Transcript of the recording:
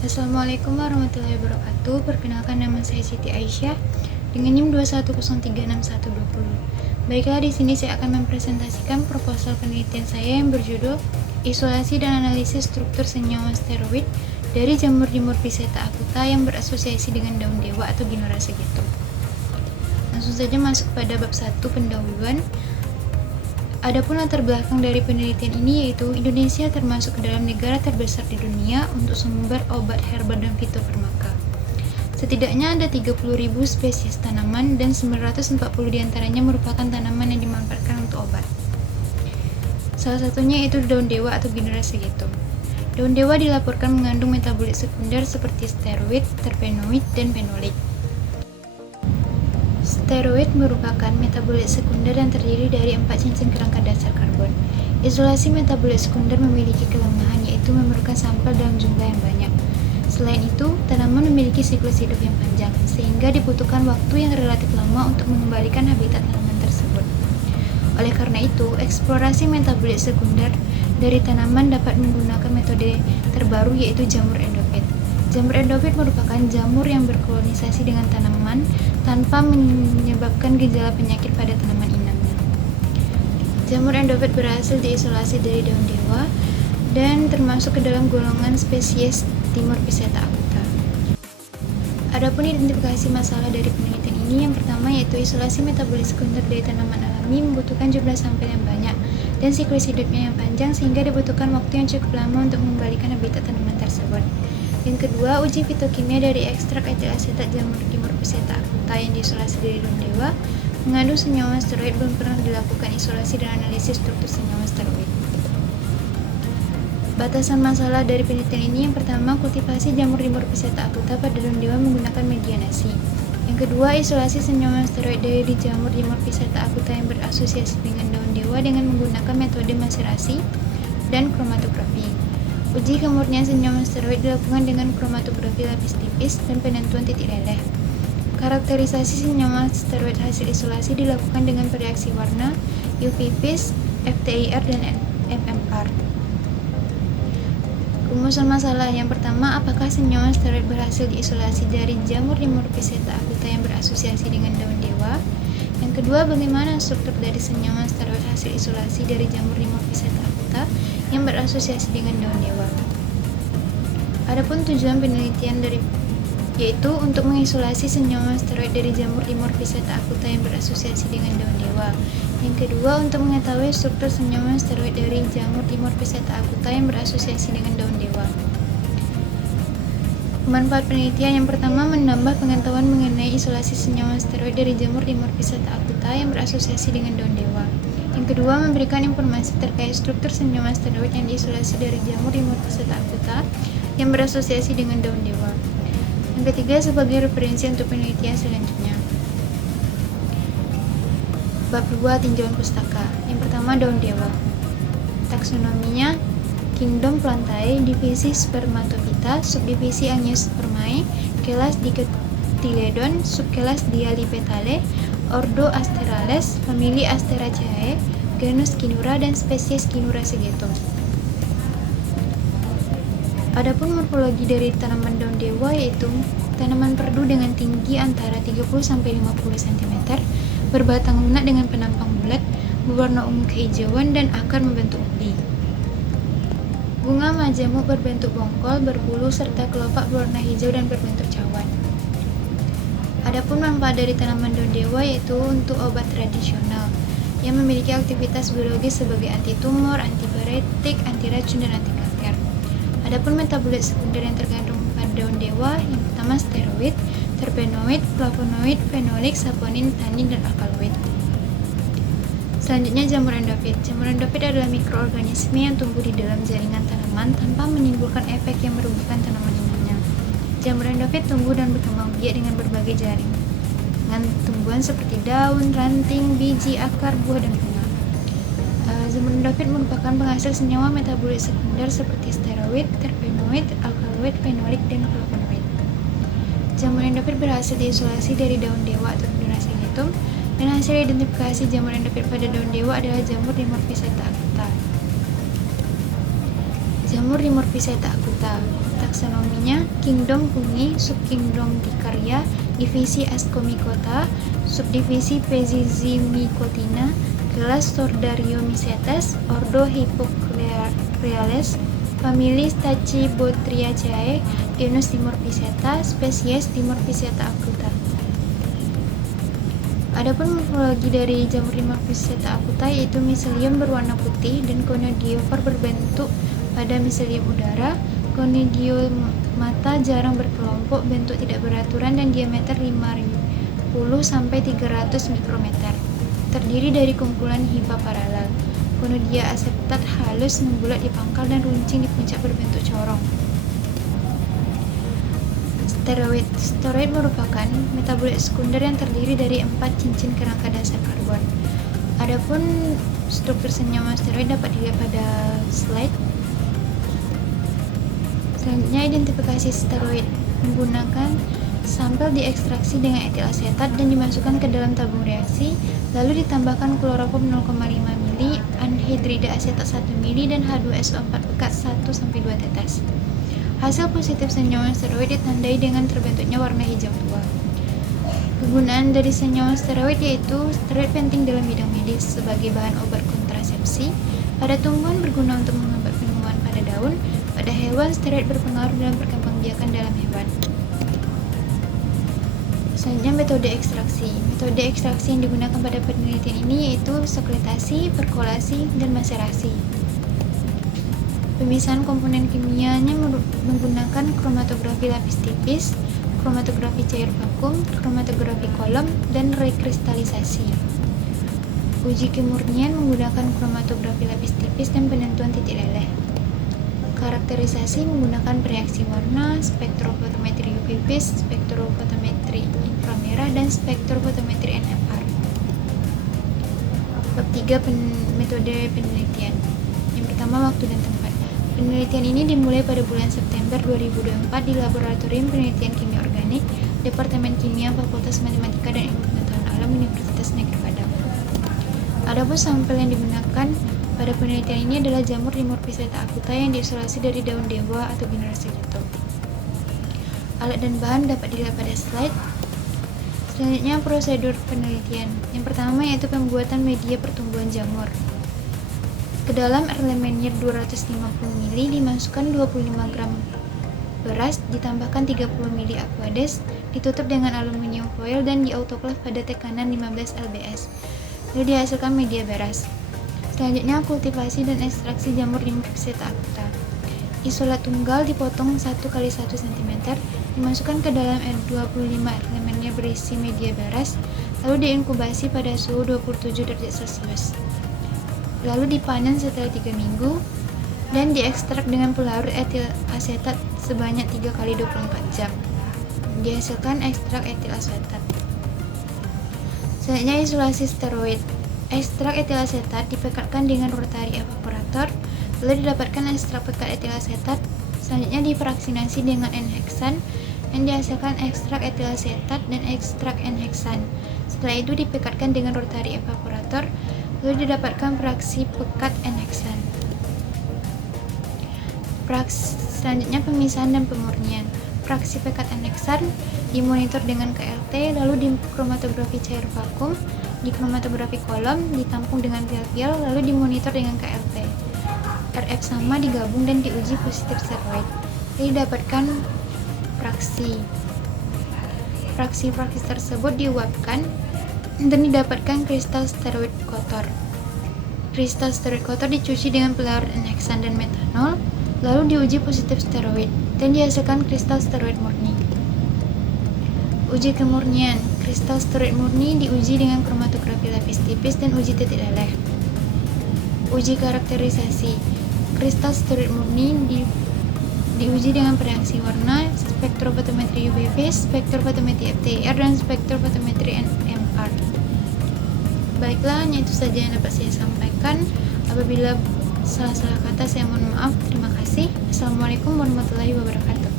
Assalamualaikum warahmatullahi wabarakatuh. Perkenalkan, nama saya Siti Aisyah dengan NIM 210361120. Baiklah, di sini saya akan mempresentasikan proposal penelitian saya yang berjudul Isolasi dan Analisis Struktur Senyawa Steroid dari jamur Dimorphiseta acuta yang berasosiasi dengan daun dewa atau Gynora segetum. Langsung saja masuk pada bab 1 pendahuluan. Adapun latar belakang dari penelitian ini yaitu Indonesia termasuk ke dalam negara terbesar di dunia untuk sumber obat herbal dan fitofarmaka. Setidaknya ada 30.000 spesies tanaman dan 940 diantaranya merupakan tanaman yang dimanfaatkan untuk obat. Salah satunya yaitu daun dewa atau Gynora segetum. Daun dewa dilaporkan mengandung metabolit sekunder seperti steroid, terpenoid, dan fenolik. Steroid merupakan metabolit sekunder yang terdiri dari 4 cincin kerangka dasar karbon. Isolasi metabolit sekunder memiliki kelemahan yaitu memerlukan sampel dalam jumlah yang banyak. Selain itu, tanaman memiliki siklus hidup yang panjang, sehingga dibutuhkan waktu yang relatif lama untuk mengembalikan habitat tanaman tersebut. Oleh karena itu, eksplorasi metabolit sekunder dari tanaman dapat menggunakan metode terbaru yaitu jamur endofit. Jamur endofit merupakan jamur yang berkolonisasi dengan tanaman tanpa menyebabkan gejala penyakit pada tanaman inangnya. Jamur endofit berhasil diisolasi dari daun dewa dan termasuk ke dalam golongan spesies Dimorphiseta acuta. Adapun identifikasi masalah dari penelitian ini, yang pertama yaitu isolasi metabolit sekunder dari tanaman alami membutuhkan jumlah sampel yang banyak dan siklus hidupnya yang panjang sehingga dibutuhkan waktu yang cukup lama untuk mengembalikan habitat tanaman tersebut. Yang kedua, uji fitokimia dari ekstrak etil asetat jamur Dimorphiseta acuta yang diisolasi dari daun dewa mengandung senyawa steroid belum pernah dilakukan isolasi dan analisis struktur senyawa steroid. Batasan masalah dari penelitian ini, yang pertama, kultivasi jamur Dimorphiseta acuta pada daun dewa menggunakan media nasi. Yang kedua, isolasi senyawa steroid dari jamur Dimorphiseta acuta yang berasosiasi dengan daun dewa dengan menggunakan metode maserasi dan kromatografi. Uji kemurnian senyawa steroid dilakukan dengan kromatografi lapis tipis dan penentuan titik leleh. Karakterisasi senyawa steroid hasil isolasi dilakukan dengan reaksi warna, UV-Vis, FTIR, dan NMR. Rumusan masalah yang pertama, apakah senyawa steroid berhasil diisolasi dari jamur Dimorphiseta acuta yang berasosiasi dengan daun dewa? Yang kedua, bagaimana struktur dari senyawa steroid hasil isolasi dari jamur Dimorphiseta acuta yang berasosiasi dengan daun dewa? Adapun tujuan penelitian yaitu untuk mengisolasi senyawa steroid dari jamur Dimorphiseta acuta yang berasosiasi dengan daun dewa. Yang kedua, untuk mengetahui struktur senyawa steroid dari jamur Dimorphiseta acuta yang berasosiasi dengan daun dewa. Manfaat penelitian yang pertama, menambah pengetahuan mengenai isolasi senyawa steroid dari jamur Dimorphiseta acuta yang berasosiasi dengan daun dewa. Yang kedua, memberikan informasi terkait struktur senyawa steroid yang diisolasi dari jamur Dimorphiseta acuta yang berasosiasi dengan daun dewa. Yang ketiga, sebagai referensi untuk penelitian selanjutnya. Bab 2, tinjauan pustaka. Yang pertama, daun dewa. Taksonominya, Kingdom Plantae, divisi Spermatophyta, subdivisi Angiospermae, kelas Dicotyledon, subkelas Dialipetale, ordo Asterales, famili Asteraceae, genus Gynora, dan spesies Gynora segetum. Adapun morfologi dari tanaman daun dewa yaitu tanaman perdu dengan tinggi antara 30-50 cm, berbatang lunak dengan penampang bulat, berwarna ungu kehijauan, dan akar membentuk umbi. Bunga majemuk berbentuk bongkol, berbulu, serta kelopak berwarna hijau dan berbentuk cawan. Adapun manfaat dari tanaman daun dewa yaitu untuk obat tradisional yang memiliki aktivitas biologis sebagai anti tumor, antipiretik, anti racun, dan anti kanker. Adapun metabolit sekunder yang terkandung pada daun dewa, yang pertama steroid, terpenoid, flavonoid, fenolik, saponin, tanin, dan alkaloid. Selanjutnya, jamur endofit. Jamur endofit adalah mikroorganisme yang tumbuh di dalam jaringan tanaman tanpa menimbulkan efek yang merugikan tanaman inangnya. Jamur endofit tumbuh dan berkembang biak dengan berbagai jaringan tumbuhan seperti daun, ranting, biji, akar, buah, dan bunga. Jamur endofit merupakan penghasil senyawa metabolit sekunder seperti steroid, terpenoid, alkaloid, fenolik, dan flavonoid. Jamur endofit berhasil diisolasi dari daun dewa atau Gynora segetum, dan hasil identifikasi jamur endofit pada daun dewa adalah jamur Dimorphiseta acuta. Jamur Dimorphiseta acuta. taksonominya: Kingdom Fungi, Subkingdom Dikarya, Divisi Ascomycota, Subdivisi Pezizymicotina, kelas Sordariomicetes, Ordo Hippocreales, famili Stachybotriaceae, genus Dimorphiseta, spesies Dimorphiseta acuta. Adapun morfologi dari jamur Dimorphiseta acuta yaitu miselium berwarna putih dan conidiofor berbentuk pada miselium udara. Conidiomata jarang berkelompok, bentuk tidak beraturan dan diameter 50 sampai 300 mikrometer. Terdiri dari kumpulan hifa paralel. Conidia aseptat halus, membulat di pangkal dan runcing di puncak berbentuk corong. Steroid. Steroid merupakan metabolit sekunder yang terdiri dari 4 cincin kerangka dasar karbon. Adapun struktur senyawa steroid dapat dilihat pada slide. Selanjutnya, identifikasi steroid menggunakan sampel diekstraksi dengan etil asetat dan dimasukkan ke dalam tabung reaksi, lalu ditambahkan kloroform 0,5 mili, anhidrida asetat 1 mili, dan H2SO4 pekat 1-2 tetes. Hasil positif senyawa steroid ditandai dengan terbentuknya warna hijau tua. Kegunaan dari senyawa steroid yaitu steroid penting dalam bidang medis sebagai bahan obat kontrasepsi. Pada tumbuhan berguna untuk menghambat penemuan pada daun. Pada hewan, steroid berpengaruh dalam perkembangbiakan dalam hewan. Selanjutnya, metode ekstraksi. Metode ekstraksi yang digunakan pada penelitian ini yaitu sekretasi, perkolasi, dan maserasi. Pemisahan komponen kimianya menggunakan kromatografi lapis tipis, kromatografi cair vakum, kromatografi kolom, dan rekristalisasi. Uji kemurnian menggunakan kromatografi lapis tipis dan penentuan titik leleh. Karakterisasi menggunakan reaksi warna, spektrofotometri UV vis, spektrofotometri inframerah, dan spektrofotometri NMR. Bab 3 metode penelitian. Yang pertama, waktu dan tempat. Penelitian ini dimulai pada bulan September 2024 di Laboratorium Penelitian Kimia Organik, Departemen Kimia, Fakultas Matematika dan Ilmu Pengetahuan Alam, Universitas Negeri Padang. Adapun sampel yang digunakan pada penelitian ini adalah jamur Dimorphiseta acuta yang diisolasi dari daun dewa atau generasi jatuh. Alat dan bahan dapat dilihat pada slide. Selanjutnya, prosedur penelitian. Yang pertama yaitu pembuatan media pertumbuhan jamur. Ke dalam Erlenmeyer 250 ml dimasukkan 25 gram beras, ditambahkan 30 ml aquades, ditutup dengan aluminium foil dan diautoklav pada tekanan 15 lbs. Lalu dihasilkan media beras. Selanjutnya, kultivasi dan ekstraksi jamur Dimorphiseta acuta. Isolat tunggal dipotong 1 x 1 cm, dimasukkan ke dalam 25 Erlenmeyer berisi media beras, lalu diinkubasi pada suhu 27 derajat Celcius. Lalu dipanen setelah 3 minggu dan diekstrak dengan pelarut etil asetat sebanyak 3 x 24 jam. Dihasilkan ekstrak etil asetat. Selanjutnya, isolasi steroid. Ekstrak etil asetat dipekatkan dengan rotary evaporator, lalu didapatkan ekstrak pekat etil asetat. Selanjutnya difraksinasi dengan N-heksan dan dihasilkan ekstrak etil asetat dan ekstrak N-heksan. Setelah itu dipekatkan dengan rotary evaporator, lalu didapatkan fraksi pekat N-heksan. Selanjutnya, pemisahan dan pemurnian. Fraksi pekat N-heksan dimonitor dengan KLT, lalu di kromatografi cair vakum, di kromatografi kolom, ditampung dengan pial-pial, lalu dimonitor dengan KLT. RF sama digabung dan diuji positif steroid. Jadi didapatkan fraksi. Fraksi-fraksi tersebut diuapkan dan didapatkan kristal steroid kotor. Kristal steroid kotor dicuci dengan pelarut N-heksan dan metanol, lalu diuji positif steroid dan dihasilkan kristal steroid murni. Uji kemurnian. Kristal steroid murni diuji dengan kromatografi lapis tipis dan uji titik leleh. Uji karakterisasi. Kristal steroid murni diuji dengan reaksi warna, spektrofotometri UV vis, spektrofotometri FTIR, dan spektrofotometri NMR. Baiklah, hanya itu saja yang dapat saya sampaikan. Apabila salah-salah kata, saya mohon maaf. Terima kasih. Assalamualaikum warahmatullahi wabarakatuh.